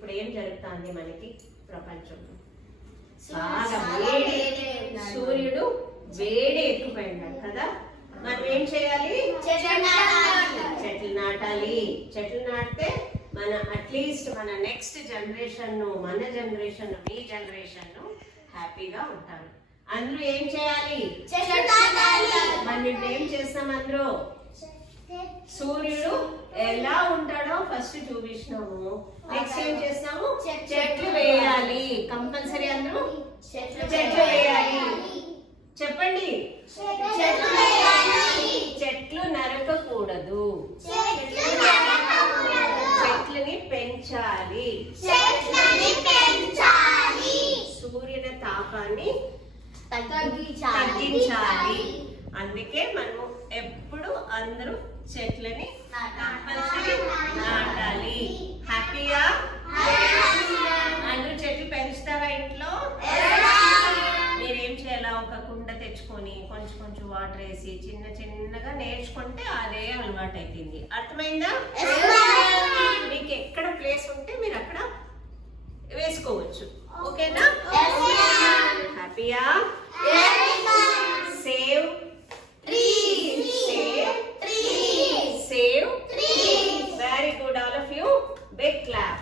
ఇప్పుడు ఏం జరుగుతుంది మనకి ప్రపంచంలో? బాగా వేడి, సూర్యుడు వేడి ఎక్కువైంది కదా. మనం ఏం చేయాలి? చెట్లు నాటాలి. చెట్లు నాటితే మన అట్లీస్ట్ మన నెక్స్ట్ జనరేషన్, మన జనరేషన్, మీ జనరేషన్ హ్యాపీగా ఉంటారు. అందరూ ఏం చేయాలి? మనం ఇప్పుడు ఏం చేస్తాం? అందరూ సూర్యుడు ఎలా ఉంటాడో ఫస్ట్ చూపించినాము. నెక్స్ట్ ఏం చేస్తాము? చెట్లు వేయాలి. కంపల్సరీ అందరూ చెట్లు వేయాలి. చెప్పండి. చెట్లు నరకకూడదు, చెట్లని పెంచాలి, సూర్యుని తాపాన్ని తగ్గించాలి. అందుకే మనం ఎప్పుడు అందరూ చెట్లని కంపల్సరీ నాటాలి. హ్యాపీగా అందరూ చెట్లు పెంచుతారా ఇంట్లో? మీరేం చేయాలా? ఒక కుండ తెచ్చుకొని కొంచెం కొంచెం వాటర్ వేసి చిన్న చిన్నగా నేర్చుకుంటే అదే అలవాటు అవుతుంది. అర్థమైందా? మీకు ఎక్కడ ప్లేస్ ఉంటే మీరు అక్కడ వేసుకోవచ్చు. ఓకేనా? హ్యాపీయా? Save save. Very good, all of you. Big clap.